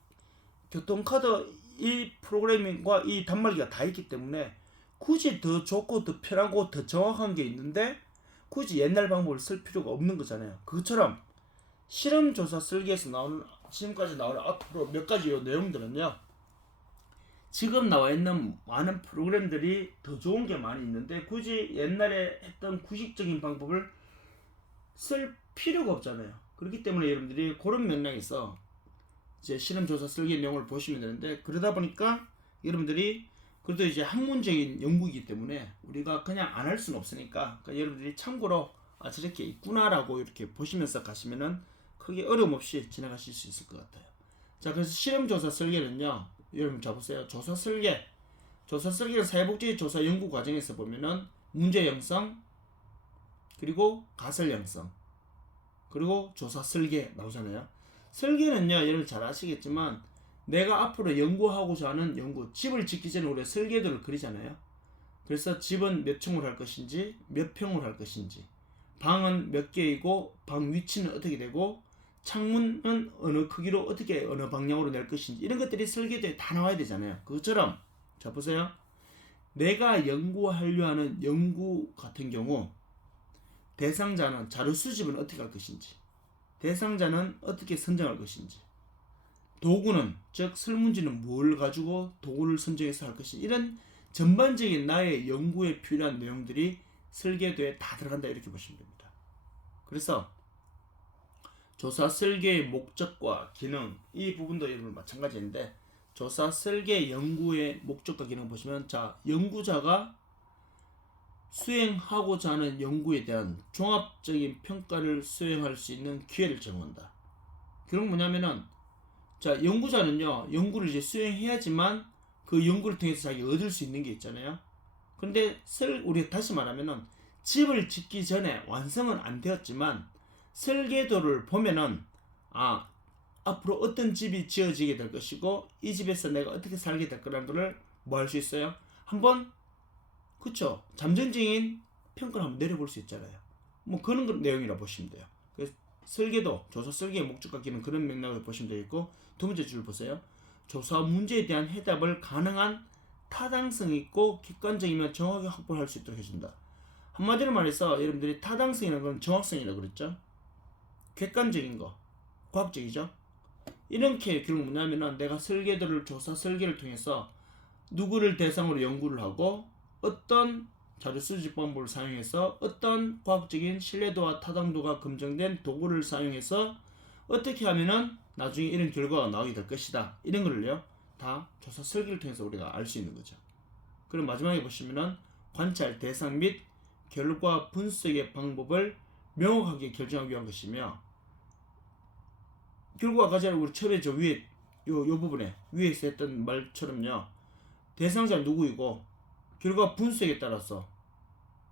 교통카드 이 프로그래밍과 이 단말기가 다 있기 때문에 굳이 더 좋고 더 편하고 더 정확한 게 있는데 굳이 옛날 방법을 쓸 필요가 없는 거잖아요. 그것처럼 실험조사 설계에서 나오는 지금까지 나오는 앞으로 몇 가지 내용들은요 지금 나와 있는 많은 프로그램들이 더 좋은 게 많이 있는데 굳이 옛날에 했던 구식적인 방법을 쓸 필요가 없잖아요. 그렇기 때문에 여러분들이 그런 맥락에서 이제 실험조사 설계 내용을 보시면 되는데, 그러다 보니까 여러분들이 그래도 이제 학문적인 연구이기 때문에 우리가 그냥 안 할 수는 없으니까 그러니까 여러분들이 참고로 저렇게 있구나라고 이렇게 보시면서 가시면은 크게 어려움 없이 지나가실 수 있을 것 같아요. 자, 그래서 실험조사 설계는요, 여러분 잡으세요. 조사 설계는 사회복지 조사 연구 과정에서 보면은 문제 형성, 그리고 가설 형성, 그리고 조사 설계 나오잖아요. 설계는요, 여러분 잘 아시겠지만 내가 앞으로 연구하고자 하는 집을 짓기 전에 우리가 설계도를 그리잖아요. 그래서 집은 몇 층으로 할 것인지, 몇 평으로 할 것인지, 방은 몇 개이고, 방 위치는 어떻게 되고, 창문은 어느 크기로 어떻게 어느 방향으로 낼 것인지, 이런 것들이 설계도에 다 나와야 되잖아요. 그것처럼 자 보세요. 내가 연구하려 하는 연구 같은 경우 대상자는 자료 수집은 어떻게 할 것인지, 대상자는 어떻게 선정할 것인지, 도구는 즉 설문지는 뭘 가지고 도구를 선정해서 할 것인지, 이런 전반적인 나의 연구에 필요한 내용들이 설계도에 다 들어간다 이렇게 보시면 됩니다. 그래서 조사 설계의 목적과 기능, 이 부분도 여러분 마찬가지인데, 조사 설계 연구의 목적과 기능 보시면, 자, 연구자가 수행하고자 하는 연구에 대한 종합적인 평가를 수행할 수 있는 기회를 제공한다. 그런 뭐냐면은, 자, 연구자는요, 연구를 이제 수행해야지만 그 연구를 통해서 자기 얻을 수 있는 게 있잖아요. 근데 우리 다시 말하면은, 집을 짓기 전에 완성은 안 되었지만 설계도를 보면은, 앞으로 어떤 집이 지어지게 될 것이고, 이 집에서 내가 어떻게 살게 될 거라는 거를 뭐 할 수 있어요? 한번, 그쵸, 잠정적인 평가를 한번 내려볼 수 있잖아요. 뭐 그런 내용이라 보시면 돼요. 그래서 설계도, 조사 설계의 목적과 기능, 그런 맥락을 보시면 되겠고, 두 번째 줄 보세요. 조사 문제에 대한 해답을 가능한 타당성 있고 객관적이면 정확하게 확보할 수 있도록 해준다. 한마디로 말해서 여러분들이 타당성이라는 건 정확성이라고 그랬죠. 객관적인 거, 과학적이죠. 이렇게 결국 뭐냐면은, 내가 설계도를, 조사 설계를 통해서 누구를 대상으로 연구를 하고 어떤 자료 수집 방법을 사용해서 어떤 과학적인 신뢰도와 타당도가 검증된 도구를 사용해서 어떻게 하면은 나중에 이런 결과가 나오게 될 것이다, 이런 거를요 다 조사 설계를 통해서 우리가 알 수 있는 거죠. 그리고 마지막에 보시면은, 관찰 대상 및 결과 분석의 방법을 명확하게 결정하기 위한 것이며, 결과가 가장 우리 처음에 저 위에 요 부분에 위에서 했던 말처럼요, 대상자 누구이고 결과 분석에 따라서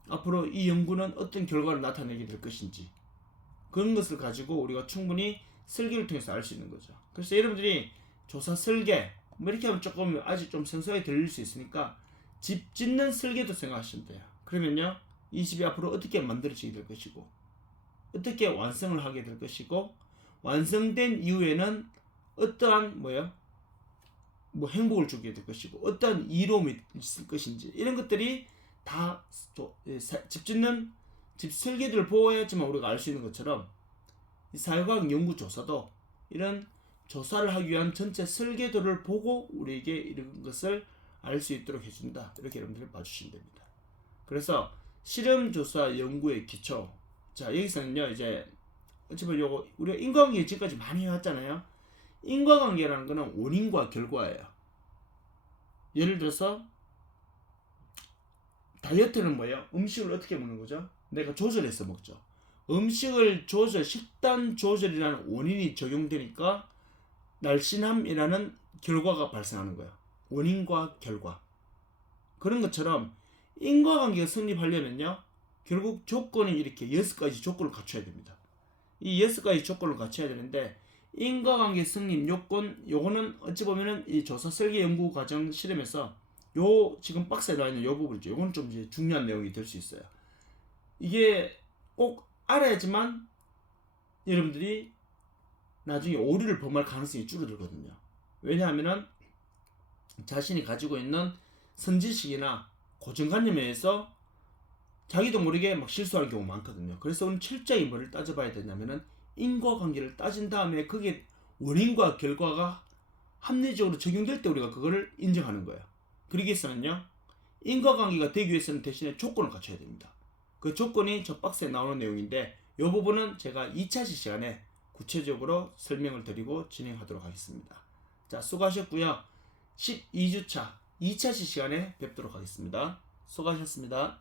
앞으로 이 연구는 어떤 결과를 나타내게 될 것인지, 그런 것을 가지고 우리가 충분히 설계를 통해서 알 수 있는 거죠. 그래서 여러분들이 조사 설계 뭐 이렇게 하면 조금 아직 좀 생소하게 들릴 수 있으니까 집 짓는 설계도 생각하시면 돼요. 그러면요, 이 집이 앞으로 어떻게 만들어지게 될 것이고, 어떻게 완성을 하게 될 것이고, 완성된 이후에는 어떠한 뭐 행복을 주게 될 것이고, 어떠한 이로움이 있을 것인지, 이런 것들이 다 집 짓는 집 설계도를 보아야지만 우리가 알 수 있는 것처럼, 이 사회과학 연구조사도 이런 조사를 하기 위한 전체 설계도를 보고 우리에게 이런 것을 알 수 있도록 해준다, 이렇게 여러분들이 봐주시면 됩니다. 그래서 실험조사 연구의 기초, 자 여기서는요 이제 어찌보면 요거 우리가 인과관계 지금까지 많이 해왔잖아요. 인과관계라는 거는 원인과 결과예요. 예를 들어서 다이어트는 뭐예요? 음식을 어떻게 먹는 거죠? 내가 조절해서 먹죠. 음식을 식단 조절이라는 원인이 적용되니까 날씬함이라는 결과가 발생하는 거예요. 원인과 결과. 그런 것처럼 인과관계가 성립하려면요, 결국 조건이 이렇게 6가지 조건을 갖춰야 됩니다. 이 6가지 조건을 갖춰야 되는데, 인과관계 성립 요건, 요거는 어찌 보면은 이 조사 설계 연구 과정 실험에서 요 지금 박스에 나와 있는 요 부분이죠. 요건 좀 이제 중요한 내용이 될 수 있어요. 이게 꼭 알아야지만 여러분들이 나중에 오류를 범할 가능성이 줄어들거든요. 왜냐하면은 자신이 가지고 있는 선지식이나 고정관념에 의해서 자기도 모르게 막 실수하는 경우가 많거든요. 그래서 오늘 철저히 뭐를 따져봐야 되냐면은, 인과관계를 따진 다음에 그게 원인과 결과가 합리적으로 적용될 때 우리가 그거를 인정하는 거예요. 그러기 위해서는요, 인과관계가 되기 위해서는 대신에 조건을 갖춰야 됩니다. 그 조건이 저 박스에 나오는 내용인데, 이 부분은 제가 2차시 시간에 구체적으로 설명을 드리고 진행하도록 하겠습니다. 자, 수고하셨고요. 12주차 2차시 시간에 뵙도록 하겠습니다. 수고하셨습니다.